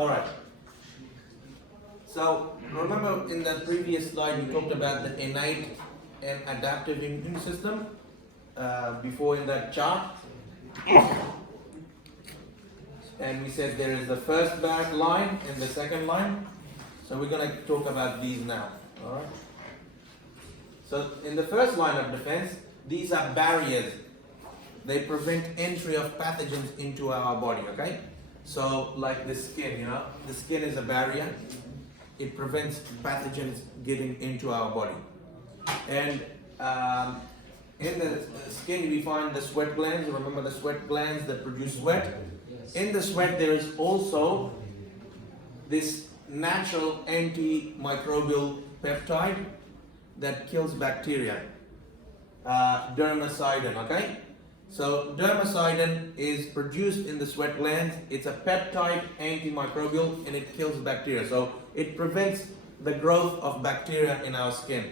Alright. So remember in the previous slide we talked about the innate and adaptive immune system before in that chart. And we said there is the first back line and the second line. So we're going to talk about these now. Alright. So in the first line of defense, these are barriers. They prevent entry of pathogens into our body, okay? So like the skin, the skin is a barrier. It prevents pathogens getting into our body. And in the skin we find the sweat glands. Remember the sweat glands that produce sweat? In the sweat there is also this natural antimicrobial peptide that kills bacteria, dermacidin, okay? So dermacidin is produced in the sweat glands. It's a peptide antimicrobial and it kills bacteria. So it prevents the growth of bacteria in our skin.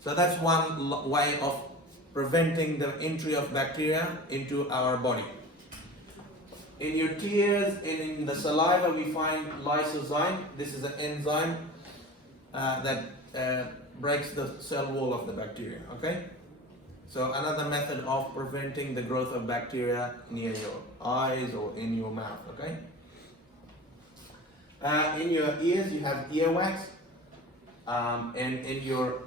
So that's one way of preventing the entry of bacteria into our body. In your tears and in the saliva we find lysozyme. This is an enzyme that breaks the cell wall of the bacteria, okay? So another method of preventing the growth of bacteria near your eyes or in your mouth, okay? In your ears you have earwax, and in your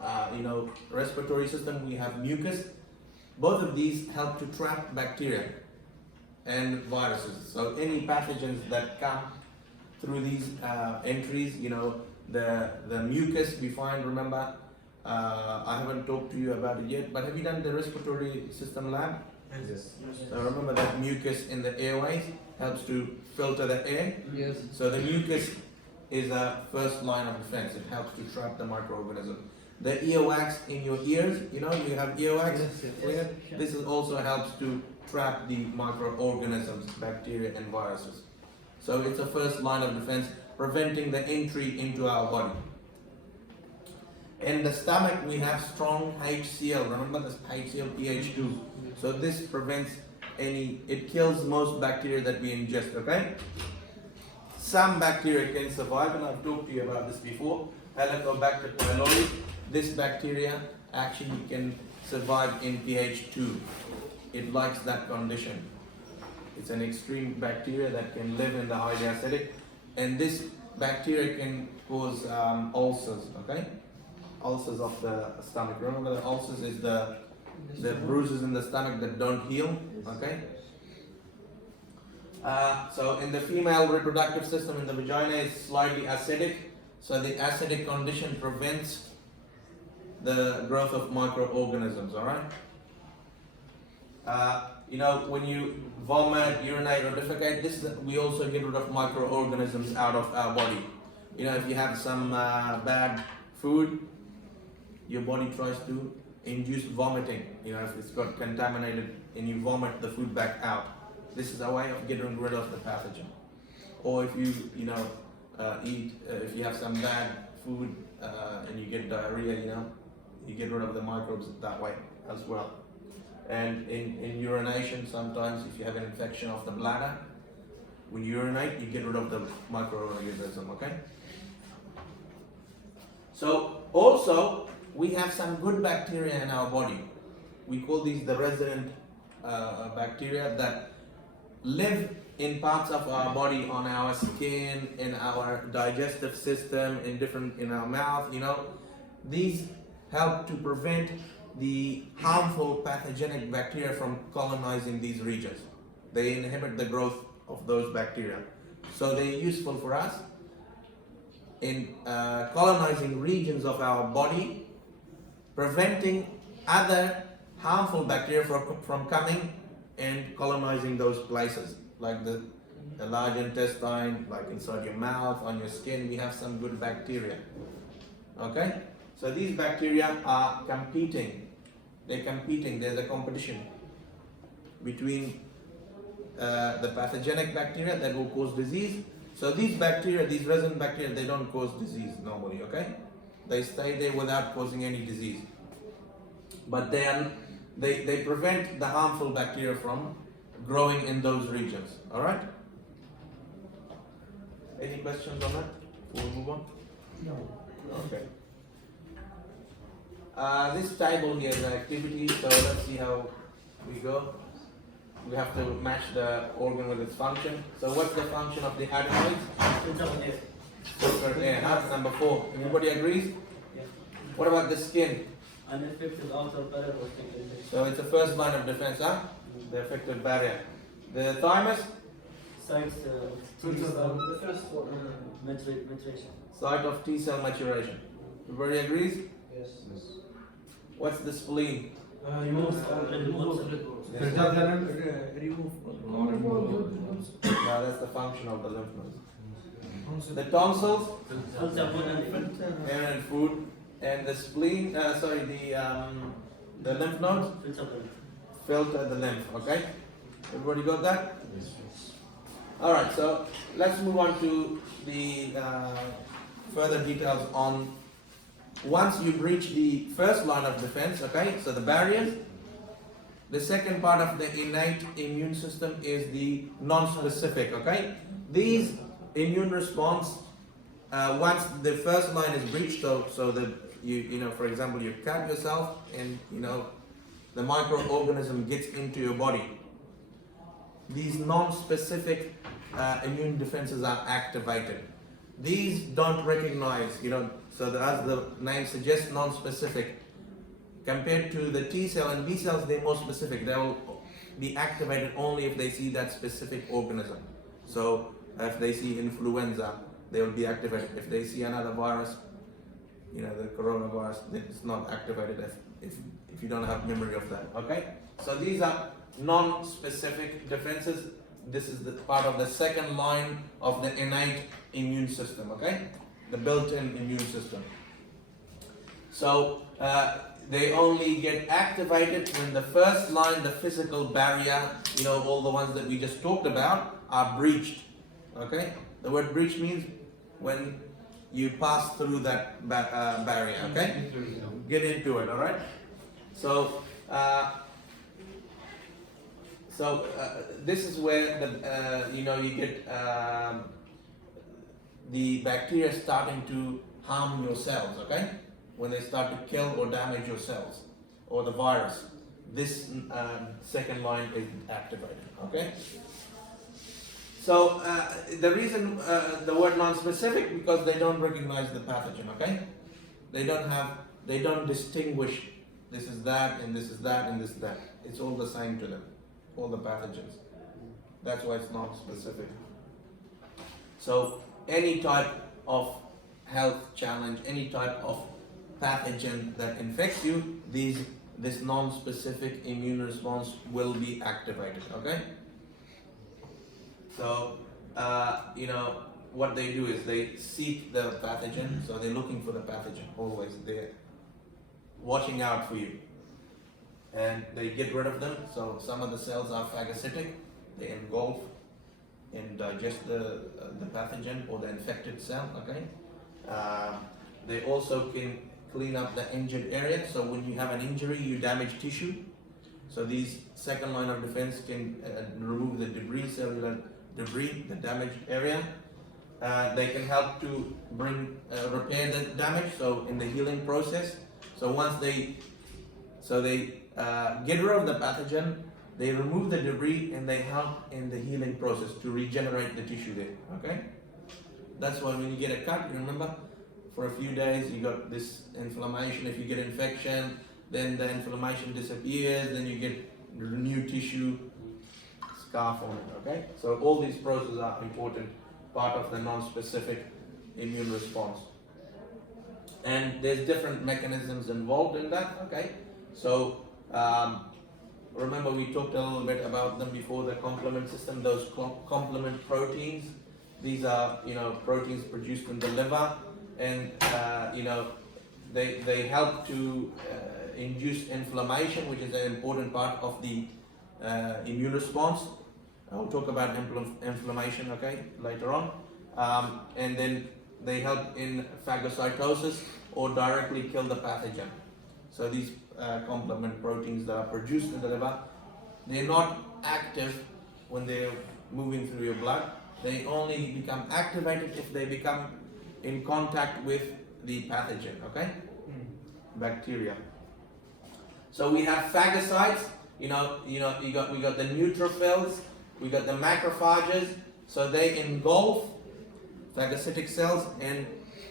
respiratory system we have mucus. Both of these help to trap bacteria and viruses. So any pathogens that come through these entries, the mucus we find, remember, I haven't talked to you about it yet, but have you done the respiratory system lab? Yes. So remember that mucus in the airways helps to filter the air? Yes. So the mucus is a first line of defense. It helps to trap the microorganism. The earwax in your ears, you have earwax. Yes. This is also helps to trap the microorganisms, bacteria and viruses. So it's a first line of defense, preventing the entry into our body. In the stomach we have strong HCl. Remember this HCl pH2. So this prevents it kills most bacteria that we ingest, okay? Some bacteria can survive, and I've talked to you about this before. Helicobacter pylori. This bacteria actually can survive in pH 2. It likes that condition. It's an extreme bacteria that can live in the highly acidic, and this bacteria can cause ulcers, okay? Ulcers of the stomach. Remember the ulcers is the bruises in the stomach that don't heal, okay? So in the female reproductive system, in the vagina is slightly acidic. So the acidic condition prevents the growth of microorganisms, alright? When you vomit, urinate or defecate, we also get rid of microorganisms out of our body. If you have some bad food, your body tries to induce vomiting. If it's got contaminated and you vomit the food back out. This is a way of getting rid of the pathogen. Or if you if you have some bad food and you get diarrhea, you get rid of the microbes that way as well. And in urination, sometimes if you have an infection of the bladder, when you urinate, you get rid of the microorganism, okay? So also, we have some good bacteria in our body. We call these the resident bacteria that live in parts of our body, on our skin, in our digestive system, in our mouth, These help to prevent the harmful pathogenic bacteria from colonizing these regions. They inhibit the growth of those bacteria. So they're useful for us in colonizing regions of our body, preventing other harmful bacteria from coming and colonizing those places, like the large intestine, like inside your mouth, on your skin. We have some good bacteria. Okay? So these bacteria are competing. They're competing. There's a competition between the pathogenic bacteria that will cause disease. So these bacteria, these resident bacteria, they don't cause disease normally, okay? They stay there without causing any disease. But they prevent the harmful bacteria from growing in those regions, all right? Any questions on that? We'll move on. No. Okay. This table here is an activity, so let's see how we go. We have to match the organ with its function. So what's the function of the adenoids? Filter air. That's number 4. Everybody agrees? Yeah. What about the skin? Unaffected outer paraphysical. So it's the first line of defense, huh? The affected barrier. The thymus? Sites, The first one. maturation. Site of T cell maturation. Everybody agrees? Yes. What's the spleen? Remove Yes. No, that's the function of the lymph nodes. The tonsils? Air and food. And the spleen, the lymph nodes? Filter the lymph, okay? Everybody got that? Alright, so let's move on to the further details on once you breach the first line of defense, okay? So the barriers. The second part of the innate immune system is the non-specific, okay? These immune response, once the first line is breached, so that you know, for example, you cut yourself and the microorganism gets into your body. These non-specific immune defenses are activated. These don't recognize, so as the name suggests, non-specific. Compared to the T cell and B cells, they're more specific. They will be activated only if they see that specific organism. So if they see influenza, they will be activated. If they see another virus, the coronavirus, it's not activated if you don't have memory of that. Okay? So these are non-specific defenses. This is the part of the second line of the innate immune system. Okay? The built-in immune system. So they only get activated when the first line, the physical barrier, all the ones that we just talked about, are breached. Okay? The word breach means when you pass through that barrier. Okay? Get into it. All right? So this is where you get the bacteria starting to harm your cells. Okay? When they start to kill or damage your cells, or the virus, this second line is activated. Okay. So the reason the word non-specific, because they don't recognize the pathogen. Okay. They don't distinguish. This is that, and this is that, and this is that. It's all the same to them, all the pathogens. That's why it's not specific. So any type of health challenge, any type of pathogen that infects you, this non-specific immune response will be activated. Okay. So what they do is they seek the pathogen. So they're looking for the pathogen always. They're watching out for you, and they get rid of them. So some of the cells are phagocytic. They engulf and digest the pathogen or the infected cell. Okay. They also can clean up the injured area. So when you have an injury, you damage tissue. So these second line of defense can remove the debris, cellular debris, the damaged area. They can help to repair the damage. So in the healing process. So once they get rid of the pathogen, they remove the debris and they help in the healing process to regenerate the tissue there. Okay. That's why when you get a cut, remember, for a few days you got this inflammation. If you get infection, then the inflammation disappears, then you get new tissue, scar forming. Okay, so all these processes are important part of the non-specific immune response, and there's different mechanisms involved in that. Okay, so remember we talked a little bit about them before, the complement system, those complement proteins. These are proteins produced in the liver, and they help to induce inflammation, which is an important part of the immune response. I'll talk about inflammation, okay, later on. And then they help in phagocytosis or directly kill the pathogen. So these complement proteins that are produced in the liver, they're not active when they're moving through your blood. They only become activated if they become in contact with the pathogen, okay? Bacteria. So we have phagocytes, we got the neutrophils, we got the macrophages, so they engulf phagocytic cells and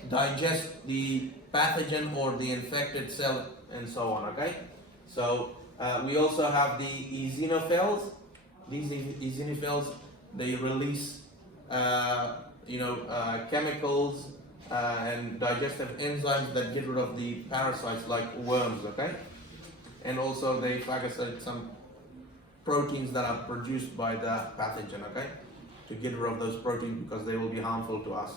digest the pathogen or the infected cell and so on, okay? So we also have the eosinophils. These eosinophils, they release chemicals and digestive enzymes that get rid of the parasites like worms, okay? And also they phagocyte some proteins that are produced by the pathogen, okay? To get rid of those proteins because they will be harmful to us.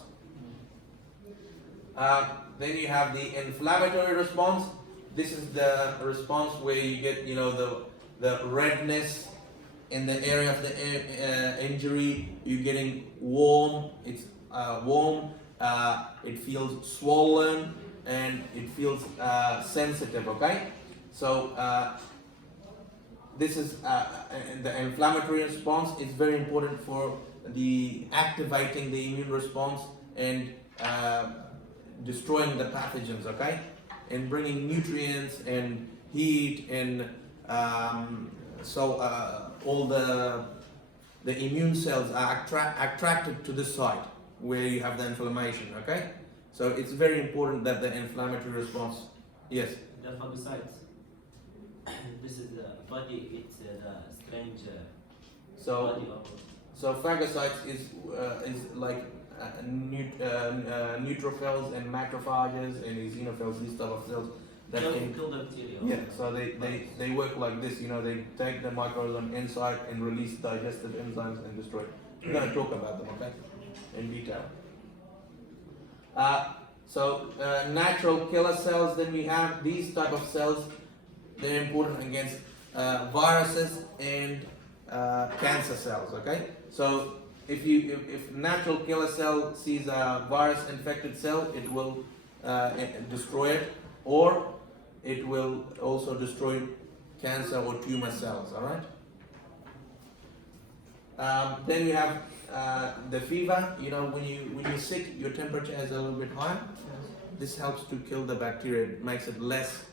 Then you have the inflammatory response. This is the response where you get, the redness in the area of the injury. You're getting warm. It's warm. It feels swollen and it feels sensitive. Okay, so this is the inflammatory response. Is very important for the activating the immune response and destroying the pathogens, okay, and bringing nutrients and heat and all the immune cells are attracted to this site where you have the inflammation, okay. So it's very important that the inflammatory response, yes. The phagocytes. This is the body. It's the strange body of. So phagocytes is like neutrophils and macrophages and eosinophils, these type of cells that can kill the bacteria. Yeah, so they work like this, they take the microorganism inside and release digestive enzymes and destroy it. We're going to talk about them, okay, in detail. Natural killer cells, then we have these type of cells. They're important against viruses and cancer cells, okay. So if natural killer cell sees a virus infected cell, it will destroy it, or it will also destroy cancer or tumor cells, all right. Then you have the fever. When you're sick, your temperature is a little bit higher. This helps to kill the bacteria. It makes it less.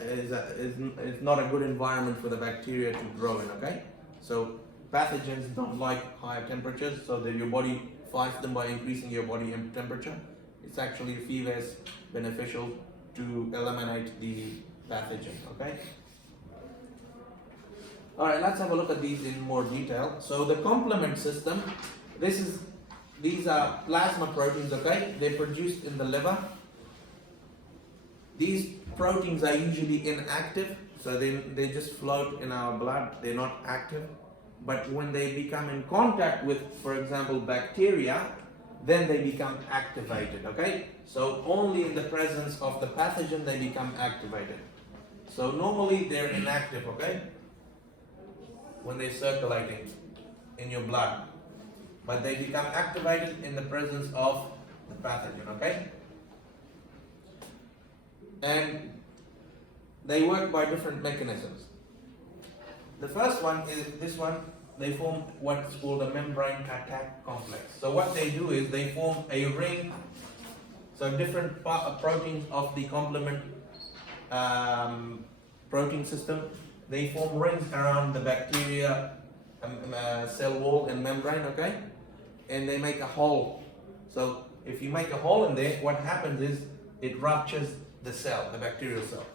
It's not a good environment for the bacteria to grow in. Okay, so pathogens don't like higher temperatures, so that your body fights them by increasing your body temperature. It's actually fever is beneficial to eliminate the pathogen. Okay. All right, let's have a look at these in more detail. So the complement system, these are plasma proteins, okay? They're produced in the liver. These proteins are usually inactive, so they just float in our blood. They're not active. But when they become in contact with, for example, bacteria, then they become activated, okay? So only in the presence of the pathogen they become activated. So normally they're inactive, okay? When they're circulating in your blood, but they become activated in the presence of the pathogen, okay? And they work by different mechanisms. The first one is this one. They form what's called a membrane attack complex. So what they do is they form a ring. So different proteins of the complement protein system, they form rings around the bacteria cell wall and membrane, okay? And they make a hole. So if you make a hole in there, what happens is it ruptures the cell, the bacterial cell.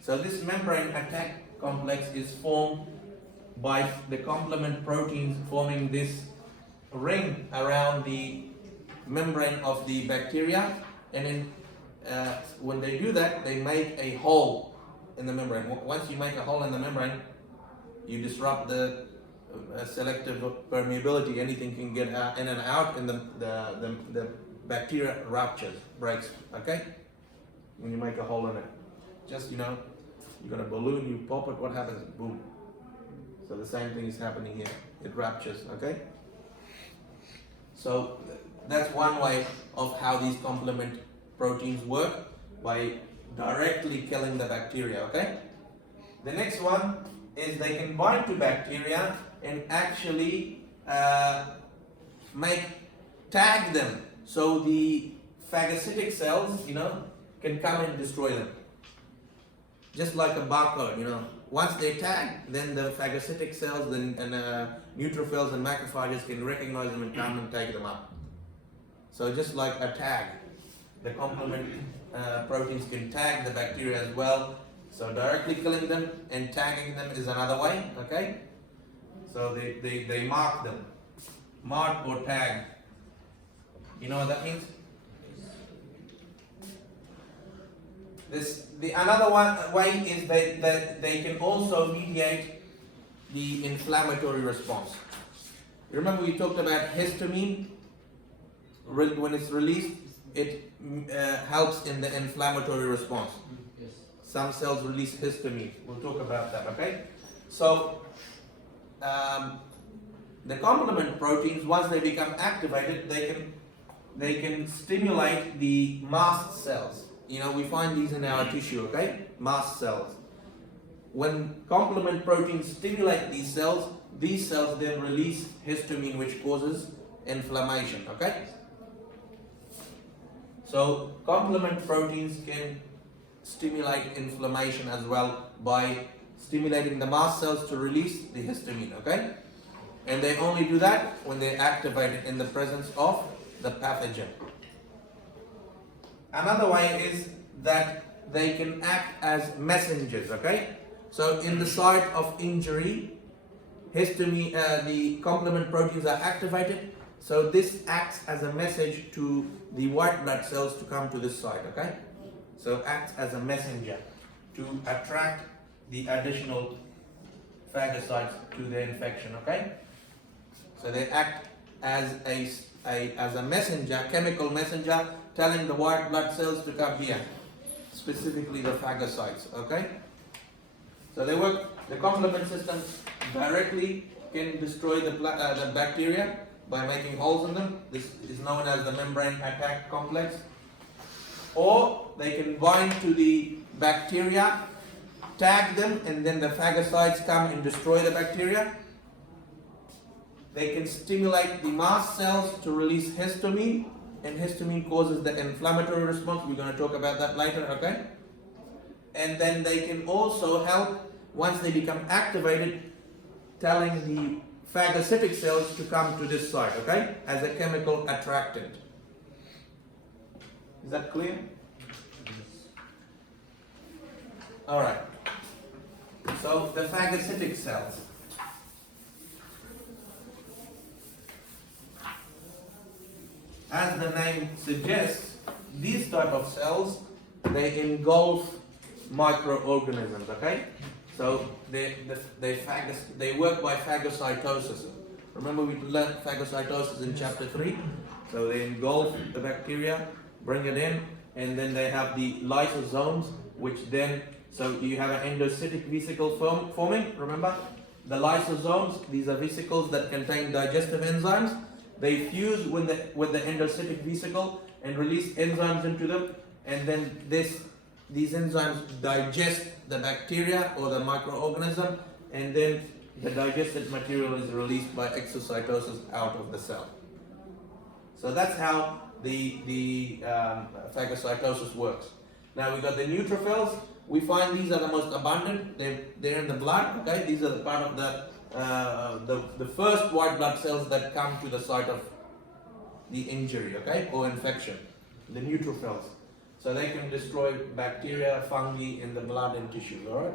So this membrane attack complex is formed by the complement proteins forming this ring around the membrane of the bacteria, and then when they do that, they make a hole in the membrane. Once you make a hole in the membrane, you disrupt the selective permeability. Anything can get in and out, and the bacteria ruptures, breaks. Okay, when you make a hole in it, just you got a balloon, you pop it. What happens? Boom. So the same thing is happening here. It ruptures. Okay. So that's one way of how these complement proteins work, by directly killing the bacteria. Okay. The next one is they can bind to bacteria and actually tag them so the phagocytic cells, can come and destroy them. Just like a barcode, Once they tag, then the phagocytic cells and neutrophils and macrophages can recognize them and come and take them up. So just like a tag, the complement proteins can tag the bacteria as well. So directly killing them and tagging them is another way, okay? So they mark them. Mark or tag. You know what that means? Another way is that they can also mediate the inflammatory response. You remember we talked about histamine? When it's released, it helps in the inflammatory response. Yes. Some cells release histamine. We'll talk about that, okay? So, the complement proteins, once they become activated, they can stimulate the mast cells. We find these in our tissue, okay? Mast cells. When complement proteins stimulate these cells then release histamine, which causes inflammation, okay? So complement proteins can stimulate inflammation as well by stimulating the mast cells to release the histamine, okay? And they only do that when they're activated in the presence of the pathogen. Another way is that they can act as messengers, okay? So in the site of injury, histamine, the complement proteins are activated. So this acts as a message to the white blood cells to come to this site, okay? So acts as a messenger to attract the additional phagocytes to the infection, okay? So they act as a messenger, chemical messenger, telling the white blood cells to come here, specifically the phagocytes, okay? So they work, the complement system directly can destroy the bacteria by making holes in them. This is known as the membrane attack complex. Or they can bind to the bacteria, tag them, and then the phagocytes come and destroy the bacteria. They can stimulate the mast cells to release histamine, and histamine causes the inflammatory response. We're going to talk about that later, okay? And then they can also help, once they become activated, telling the phagocytic cells to come to this site, okay? As a chemical attractant. Is that clear? Alright. So the phagocytic cells. As the name suggests, these type of cells, they engulf microorganisms, okay? So they work by phagocytosis. Remember we learned phagocytosis in chapter 3? So they engulf the bacteria, bring it in, and then they have the lysosomes, which then, so you have an endocytic vesicle forming, remember? The lysosomes, these are vesicles that contain digestive enzymes. They fuse with the endocytic vesicle and release enzymes into them, and then these enzymes digest the bacteria or the microorganism, and then the digested material is released by exocytosis out of the cell. So that's how the phagocytosis works. Now we got the neutrophils. We find these are the most abundant. They're in the blood. Okay, these are the part of the first white blood cells that come to the site of the injury, okay, or infection. The neutrophils. So they can destroy bacteria, fungi in the blood and tissues, alright?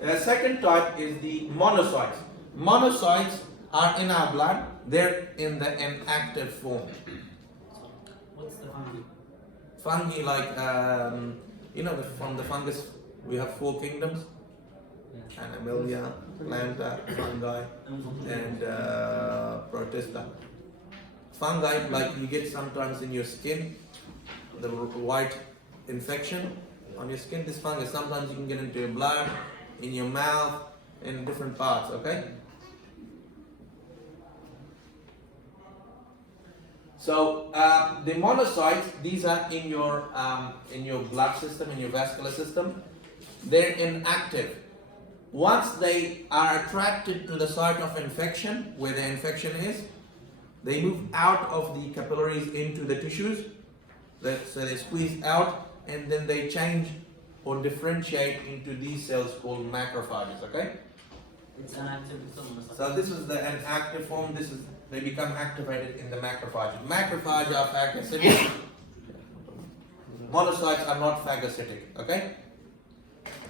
The second type is the monocytes. Monocytes are in our blood, they're in the inactive form. What's the fungi? Fungi, like, from the fungus, we have 4 kingdoms. Yeah. Animalia, planta, fungi, and protista. Fungi, like you get sometimes in your skin, the white infection on your skin, this fungus, sometimes you can get into your blood, in your mouth, in different parts, okay? So the monocytes, these are in your blood system, in your vascular system. They're inactive. once they are attracted to the site of infection, where the infection is, they move out of the capillaries into the tissues. So they squeeze out, and then they change or differentiate into these cells called macrophages. Okay. It's an active form. So this is an active form. They become activated in the macrophage. Macrophages are phagocytic. Monocytes are not phagocytic. Okay.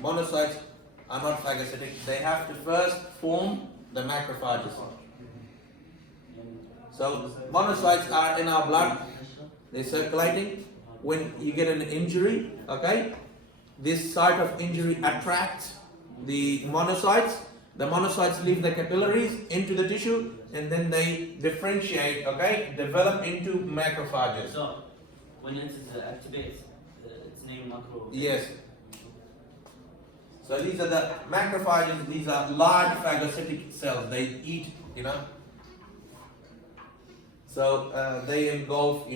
Monocytes are not phagocytic. They have to first form the macrophages. So monocytes are in our blood. They're circulating. When you get an injury, okay, this site of injury attracts the monocytes. The monocytes leave the capillaries into the tissue, and then they differentiate, okay, develop into macrophages. So when it activates, it's named macro. Yes. So these are the macrophages. These are large phagocytic cells. They eat, So they engulf,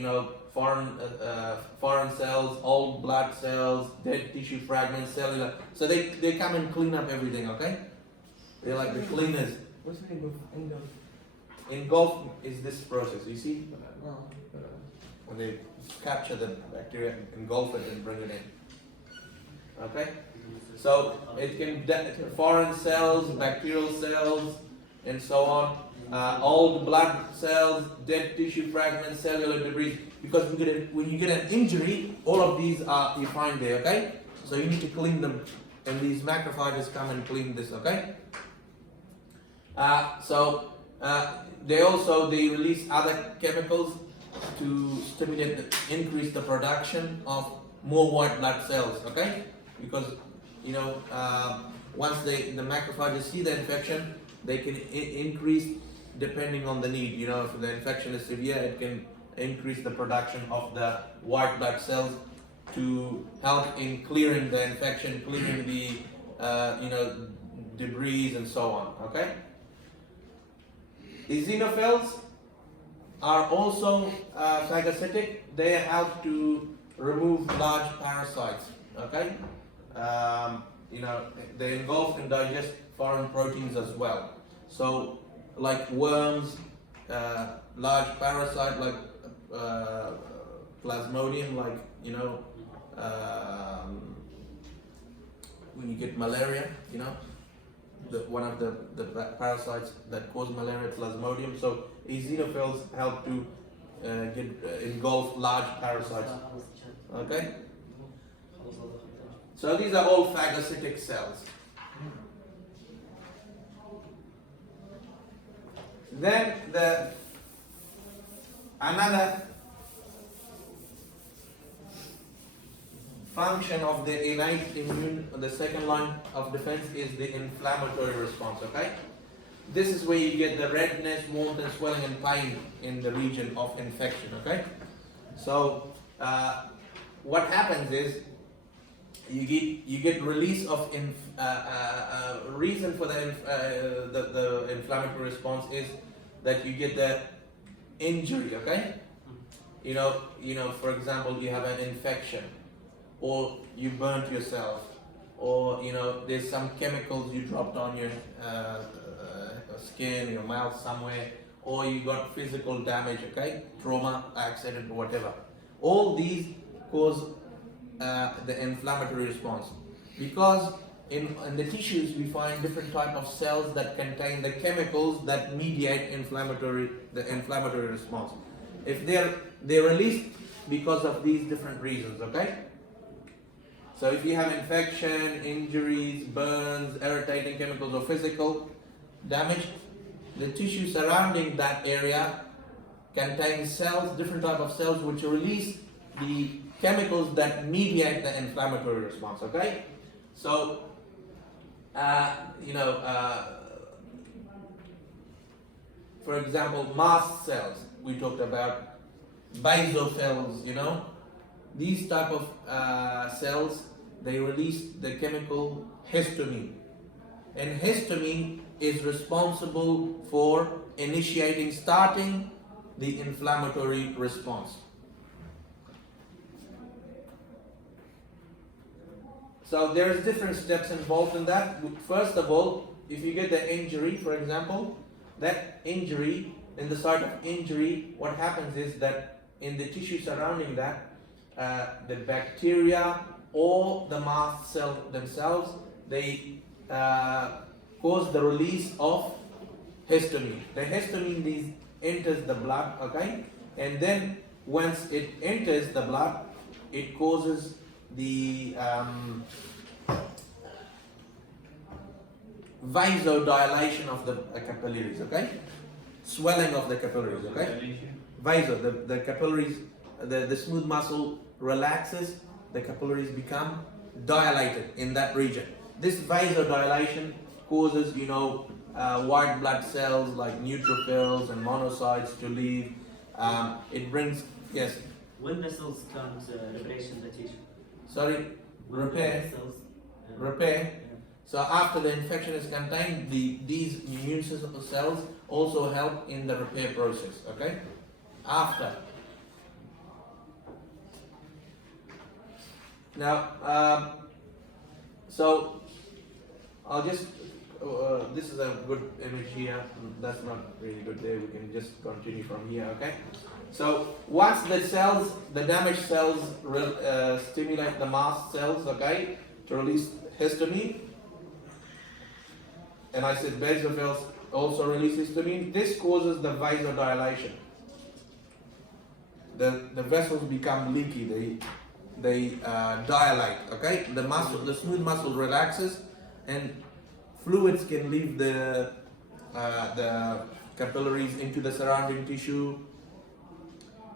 foreign cells, old blood cells, dead tissue fragments, cellular. So they come and clean up everything, okay? They're like the cleaners. What's the name of engulf? Engulf is this process, you see? When they capture the bacteria, engulf it and bring it in. Okay? So it can foreign cells, bacterial cells, and so on. Old blood cells, dead tissue fragments, cellular debris. Because when you get an injury, all of these you find there. Okay, so you need to clean them, and these macrophages come and clean this. Okay. They release other chemicals to increase the production of more white blood cells. Okay, because once the macrophages see the infection, they can increase depending on the need. If the infection is severe, it can increase the production of the white blood cells to help in clearing the infection, clearing the debris and so on. Okay. Eosinophils are also phagocytic. They help to remove large parasites. Okay. They engulf and digest foreign proteins as well. So, like worms, large parasite like plasmodium, when you get malaria, one of the parasites that cause malaria, plasmodium. So eosinophils help to engulf large parasites. Okay. So these are all phagocytic cells. Then another function of the innate immune, the second line of defense, is the inflammatory response. Okay, this is where you get the redness, warmth, and swelling and pain in the region of infection. Okay, so what happens is you get release of reason for the inflammatory response is that you get the injury. Okay, for example, you have an infection, or you burnt yourself, or there's some chemicals you dropped on your skin, your mouth somewhere, or you got physical damage. Okay, trauma, accident, or whatever. All these cause the inflammatory response, because in the tissues we find different type of cells that contain the chemicals that mediate the inflammatory response. If they're released because of these different reasons. Okay, so if you have infection, injuries, burns, irritating chemicals, or physical damage, the tissue surrounding that area contains cells, different type of cells, which release the chemicals that mediate the inflammatory response. Okay, so for example, mast cells we talked about, basophils. These type of cells, they release the chemical histamine, and histamine is responsible for starting the inflammatory response. So there's different steps involved in that. First of all, if you get the injury, for example, that injury, in the site of injury, what happens is that in the tissue surrounding that, the bacteria or the mast cell themselves, they cause the release of histamine. The histamine enters the blood, okay? And then once it enters the blood, it causes the vasodilation of the capillaries, okay? Swelling of the capillaries, okay? The capillaries, the smooth muscle relaxes, the capillaries become dilated in that region. This vasodilation causes, white blood cells like neutrophils and monocytes to leave. It brings, yes. When vessels comes reparation the tissue. Sorry, repair. Vessels, Repair. So after the infection is contained, these immune cells also help in the repair process. Okay. After. Now, so I'll just. This is a good image here. That's not really good there. We can just continue from here. Okay. So once the damaged cells stimulate the mast cells, okay, to release histamine, and I said basophils also release histamine. This causes the vasodilation. The vessels become leaky. They dilate. Okay, the smooth muscle relaxes, and fluids can leave the capillaries into the surrounding tissue.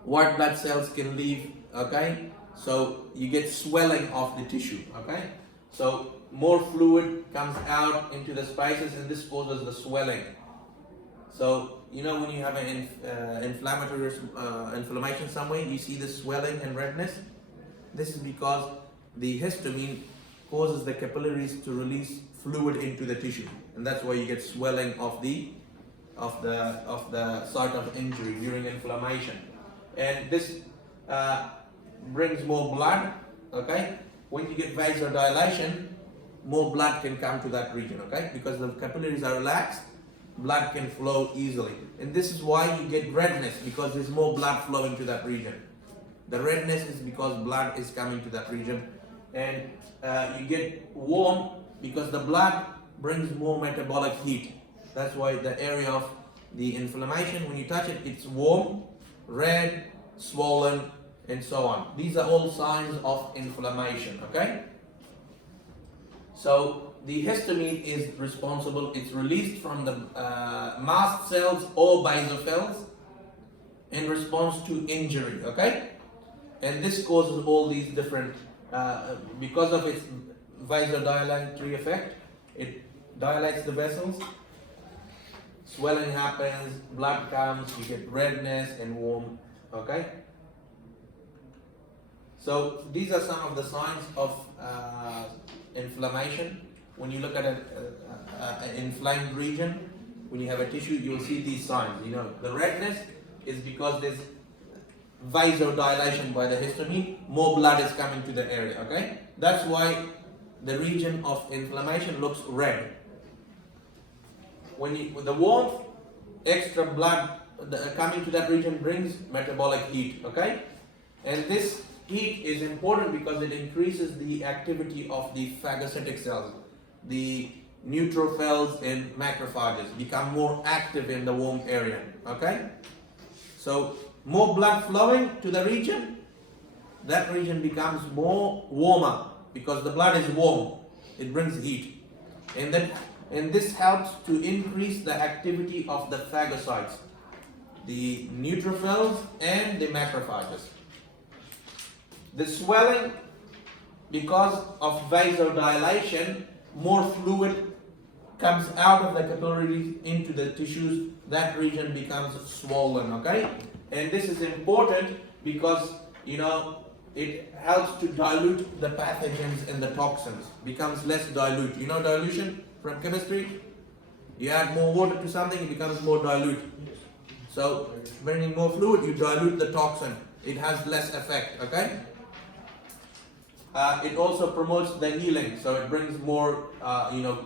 White blood cells can leave, okay? So you get swelling of the tissue, okay? So more fluid comes out into the spaces, and this causes the swelling. So, when you have an inflammatory inflammation somewhere, you see the swelling and redness. This is because the histamine causes the capillaries to release fluid into the tissue, and that's why you get swelling of the site of injury during inflammation. And this brings more blood, okay? When you get vasodilation, more blood can come to that region, okay? Because the capillaries are relaxed, blood can flow easily. And this is why you get redness, because there's more blood flowing to that region. The redness is because blood is coming to that region. And you get warm because the blood brings more metabolic heat. That's why the area of the inflammation, when you touch it, it's warm, red, swollen, and so on. These are all signs of inflammation, okay? So the histamine is responsible, it's released from the mast cells or basophils in response to injury, okay? And this causes all these different, because of its vasodilatory effect, it dilates the vessels, swelling happens, blood comes, you get redness and warm, okay? So these are some of the signs of inflammation. When you look at an inflamed region, when you have a tissue, you'll see these signs. The redness is because there's vasodilation by the histamine, more blood is coming to the area, okay? That's why the region of inflammation looks red. With the warmth, extra blood coming to that region brings metabolic heat, okay? And this heat is important because it increases the activity of the phagocytic cells. The neutrophils and macrophages become more active in the warm area, okay? So more blood flowing to the region, that region becomes more warmer because the blood is warm, it brings heat. And this helps to increase the activity of the phagocytes, the neutrophils and the macrophages. The swelling, because of vasodilation, more fluid comes out of the capillaries into the tissues, that region becomes swollen, okay? And this is important because, it helps to dilute the pathogens and the toxins, becomes less dilute. Dilution from chemistry? You add more water to something, it becomes more dilute. So, bringing more fluid, you dilute the toxin. It has less effect, okay? it also promotes the healing. So it brings more,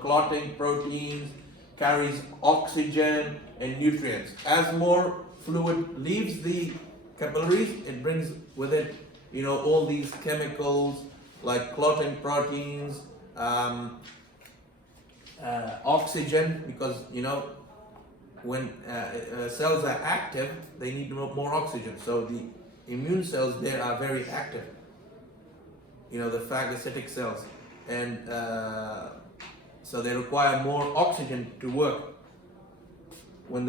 clotting proteins, carries oxygen and nutrients. As more fluid leaves the capillaries, it brings with it, all these chemicals like clotting proteins, oxygen, because when cells are active, they need more oxygen. So the immune cells there are very active. The phagocytic cells, and so they require more oxygen to work. When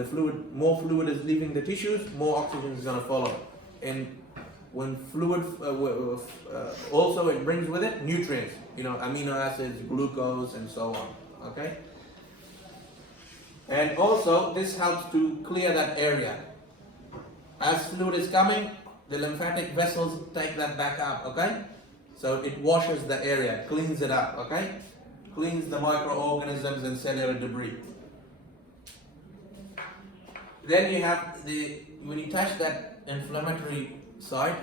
more fluid is leaving the tissues, more oxygen is going to follow. And when fluid, also it brings with it nutrients, amino acids, glucose, and so on. Okay. And also this helps to clear that area. As fluid is coming, the lymphatic vessels take that back up. Okay. So it washes the area, cleans it up. Okay. Cleans the microorganisms and cellular debris. Then you have when you touch that inflammatory site,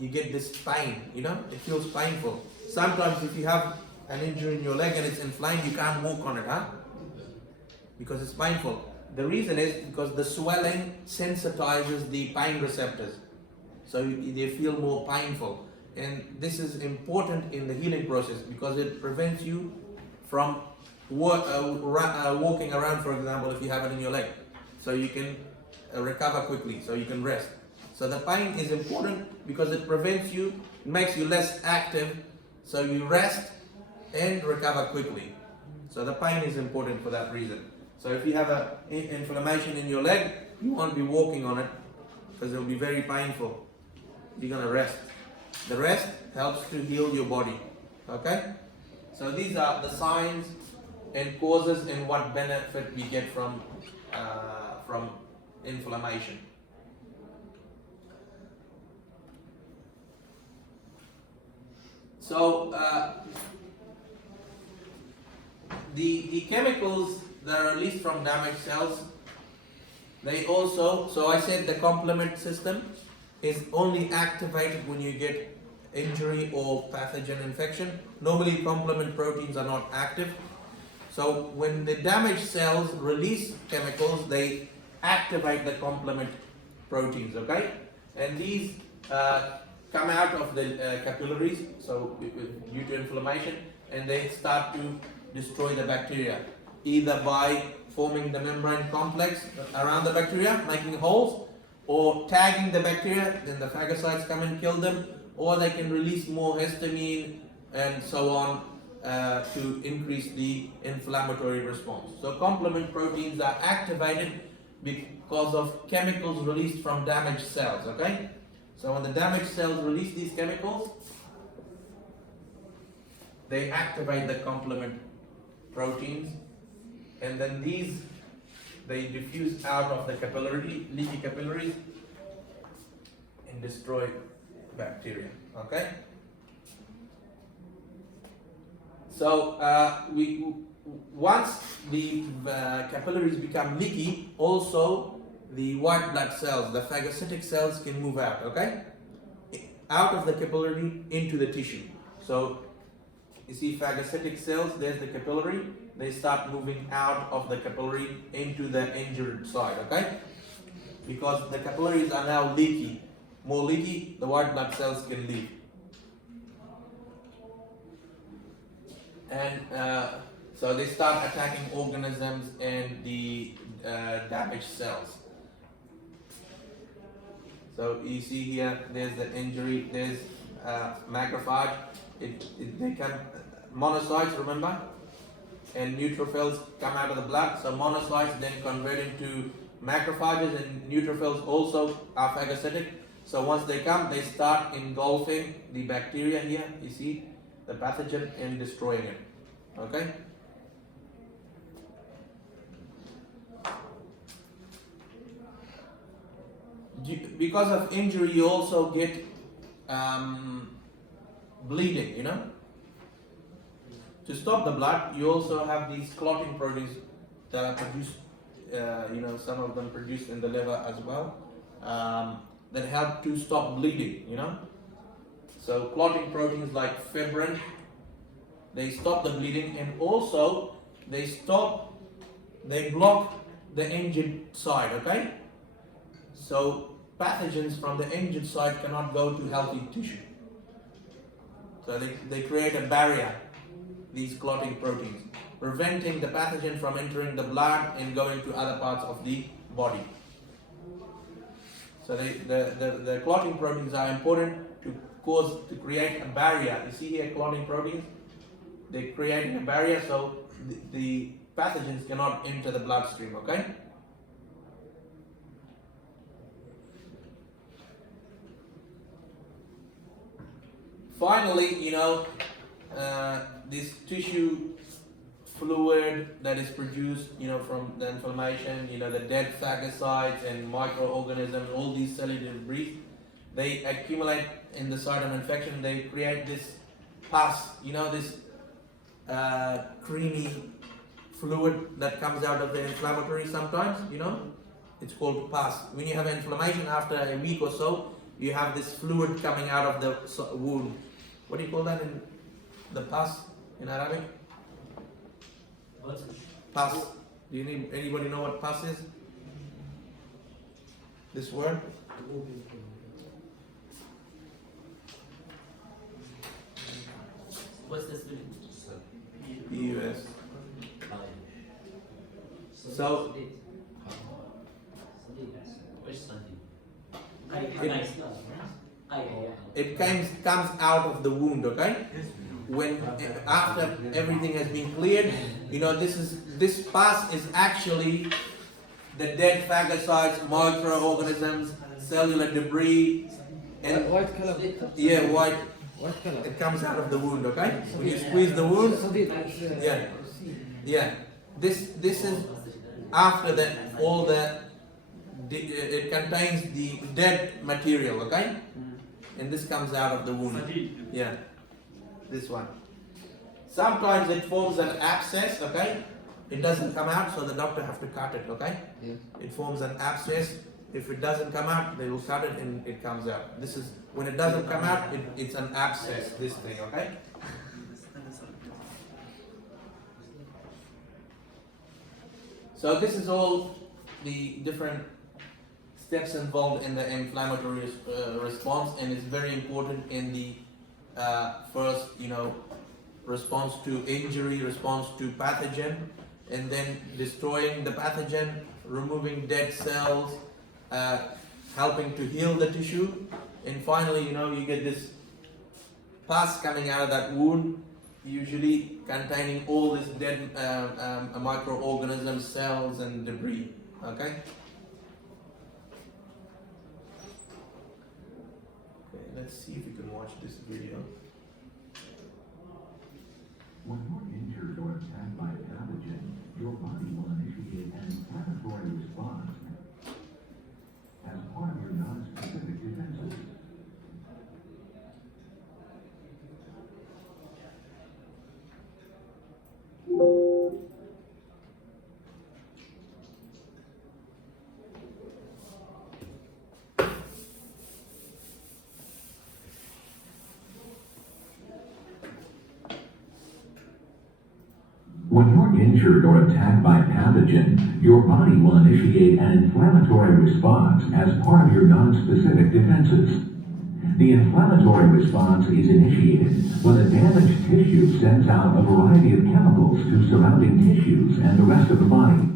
you get this pain, it feels painful. Sometimes if you have an injury in your leg and it's inflamed, you can't walk on it, because it's painful. The reason is because the swelling sensitizes the pain receptors, so they feel more painful. And this is important in the healing process because it prevents you from walking around, for example, if you have it in your leg, so you can recover quickly, so you can rest. So the pain is important because it prevents you, it makes you less active, so you rest and recover quickly. So the pain is important for that reason. So if you have an inflammation in your leg, you won't be walking on it because it will be very painful. You're going to rest. The rest helps to heal your body. Okay? So these are the signs and causes and what benefit we get from inflammation. So the chemicals that are released from damaged cells, they also, so I said the complement system is only activated when you get injury or pathogen infection. Normally complement proteins are not active. So when the damaged cells release chemicals, they activate the complement proteins, okay? And these come out of the capillaries, so due to inflammation, and they start to destroy the bacteria, either by forming the membrane complex around the bacteria, making holes, or tagging the bacteria, then the phagocytes come and kill them, or they can release more histamine and so on to increase the inflammatory response. So complement proteins are activated because of chemicals released from damaged cells, okay? So when the damaged cells release these chemicals, they activate the complement proteins, and then they diffuse out of the leaky capillaries and destroy bacteria, okay? So once the capillaries become leaky, also the white blood cells, the phagocytic cells, can move out, okay? Out of the capillary into the tissue. So you see phagocytic cells, there's the capillary, they start moving out of the capillary into the injured side, okay? Because the capillaries are now leaky. More leaky, the white blood cells can leave. And so they start attacking organisms and the damaged cells. So you see here, there's the injury, there's macrophage. They come, monocytes, remember? And neutrophils come out of the blood. So monocytes then convert into macrophages, and neutrophils also are phagocytic. So once they come, they start engulfing the bacteria here, you see, the pathogen, and destroying it. Okay? Because of injury, you also get bleeding, you know. To stop the blood, you also have these clotting proteins that are produced, some of them produced in the liver as well, that help to stop bleeding, you know. So clotting proteins like fibrin, they stop the bleeding, and also they block the injured side, okay? So pathogens from the injured side cannot go to healthy tissue. So they create a barrier, these clotting proteins, preventing the pathogen from entering the blood and going to other parts of the body. So the clotting proteins are important to create a barrier. You see here clotting proteins, they create a barrier so the pathogens cannot enter the bloodstream, okay? Finally, this tissue fluid that is produced, from the inflammation, the dead phagocytes and microorganisms, all these cellular debris, they accumulate in the site of infection. They create this pus, this creamy fluid that comes out of the inflammatory sometimes, it's called pus. When you have inflammation after a week or so, you have this fluid coming out of the wound. What do you call that in the pus in Arabic? What? Pus. Do anybody know what pus is? This word? What's the spelling? P-U-S. So it comes out of the wound, okay? When after everything has been cleared, this pus is actually the dead phagocytes, microorganisms, cellular debris, and white color. yeah, white. White color. It comes out of the wound, okay? When you squeeze the wound, yeah. This is after it contains the dead material, okay? And this comes out of the wound. Yeah, this one. Sometimes it forms an abscess, okay? It doesn't come out, so the doctor have to cut it, okay? Yeah. It forms an abscess. If it doesn't come out, they will cut it and it comes out. This is when it doesn't come out, it's an abscess. This thing, okay? So this is all the different steps involved in the inflammatory response, and it's very important in the first, response to injury, response to pathogen, and then destroying the pathogen, removing dead cells, helping to heal the tissue, and finally, you get this pus coming out of that wound, usually containing all this dead microorganisms, cells, and debris. Okay. Okay, let's see if we can watch this video. When you're injured or attacked by a pathogen, your body will initiate an inflammatory response as part of your non-specific defenses. When you're injured or attacked by a pathogen, your body will initiate an inflammatory response as part of your non-specific defenses. The inflammatory response is initiated when the damaged tissue sends out a variety of chemicals to surrounding tissues and the rest of the body.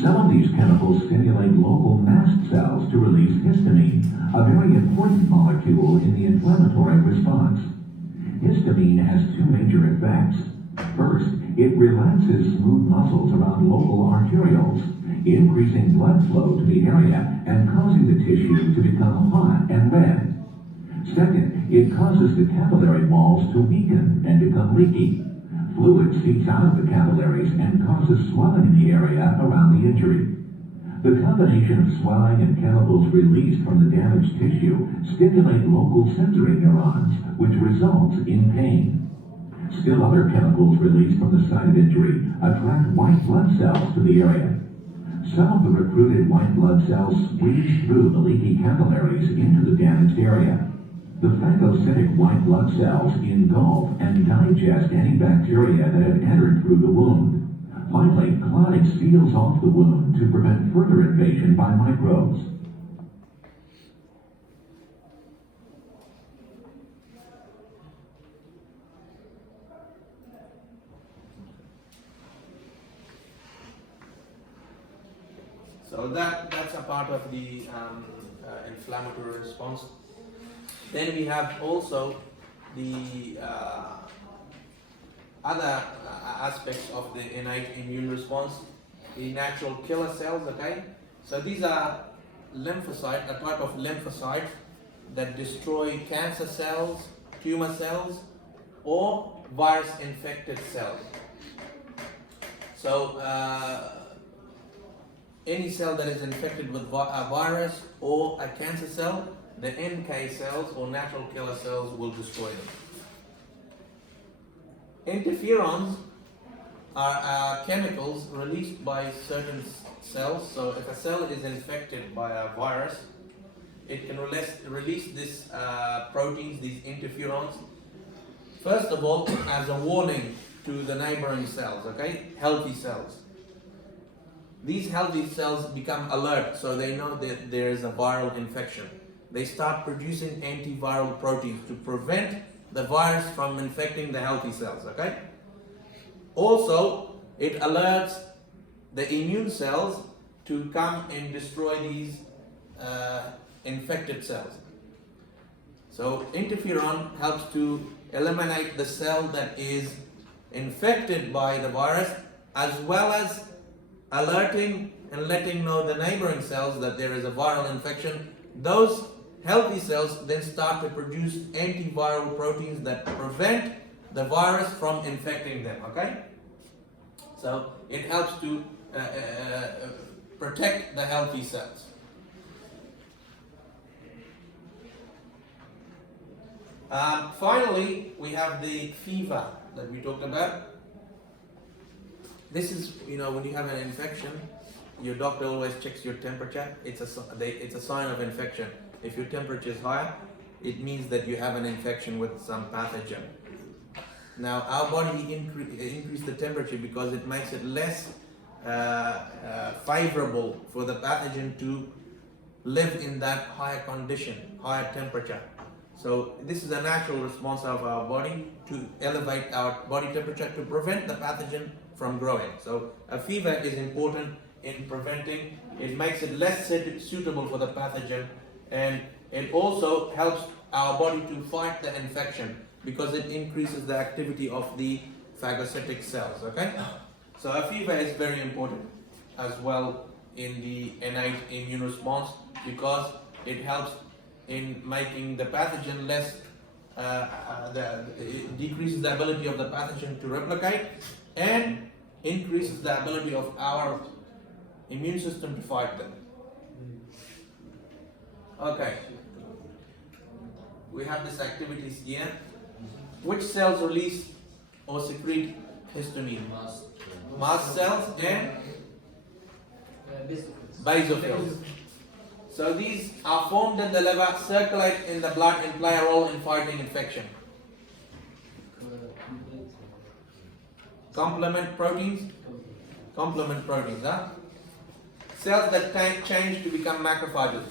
Some of these chemicals stimulate local mast cells to release histamine, a very important molecule in the inflammatory response. Histamine has two major effects. First, it relaxes smooth muscles around local arterioles, increasing blood flow to the area and causing the tissue to become hot and red. Second, it causes the capillary walls to weaken and become leaky. Fluid seeps out of the capillaries and causes swelling in the area around the injury. The combination of swelling and chemicals released from the damaged tissue stimulate local sensory neurons, which results in pain. Still other chemicals released from the site of injury attract white blood cells to the area. Some of the recruited white blood cells squeeze through the leaky capillaries into the damaged area. The phagocytic white blood cells engulf and digest any bacteria that have entered through the wound. Finally, clotting seals off the wound to prevent further invasion by microbes. So that's a part of the inflammatory response. Then we have also the other aspects of the innate immune response, the natural killer cells. Okay, so these are lymphocytes, a type of lymphocytes that destroy cancer cells, tumor cells, or virus-infected cells. So any cell that is infected with a virus or a cancer cell, the NK cells or natural killer cells will destroy them. Interferons are chemicals released by certain cells. So if a cell is infected by a virus, it can release these proteins, these interferons, first of all as a warning to the neighboring cells, okay, healthy cells. These healthy cells become alert, so they know that there is a viral infection. They start producing antiviral proteins to prevent the virus from infecting the healthy cells, okay? Also, it alerts the immune cells to come and destroy these infected cells. So interferon helps to eliminate the cell that is infected by the virus, as well as alerting and letting know the neighboring cells that there is a viral infection. Those healthy cells then start to produce antiviral proteins that prevent the virus from infecting them, okay? So it helps to protect the healthy cells. Finally, we have the fever that we talked about. This is, when you have an infection, your doctor always checks your temperature. It's a sign of infection. If your temperature is higher, it means that you have an infection with some pathogen. Now, our body increase the temperature because it makes it less favorable for the pathogen to live in that higher condition, higher temperature. So this is a natural response of our body to elevate our body temperature to prevent the pathogen from growing. So a fever is important in preventing. It makes it less suitable for the pathogen, and it also helps our body to fight the infection because it increases the activity of the phagocytic cells, okay? So a fever is very important as well in the innate immune response because it helps in making the pathogen less, it decreases the ability of the pathogen to replicate and increases the ability of our immune system to fight them. Okay. We have these activities here. Which cells release or secrete histamine? Mast cells and basophils. So these are formed in the liver, circulate in the blood, and play a role in fighting infection. Complement proteins? Complement proteins, huh? Cells that change to become macrophages.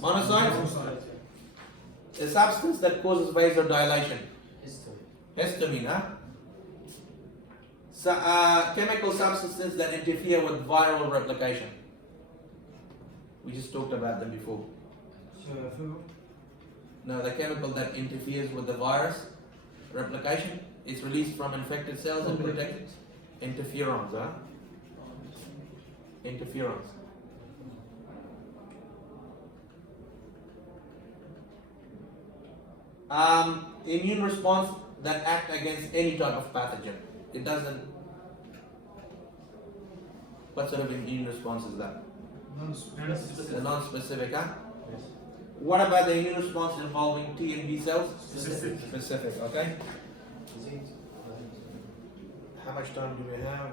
Monocytes? A substance that causes vasodilation. Histamine, huh? So, chemical substances that interfere with viral replication. We just talked about them before. No, the chemical that interferes with the virus replication, it's released from infected cells and protects interferons, huh? Interferons. Immune response that act against any type of pathogen. It doesn't. What sort of immune response is that? The non-specific, huh? Yes. What about the immune response involving T and B cells? Specific, okay? How much time do we have?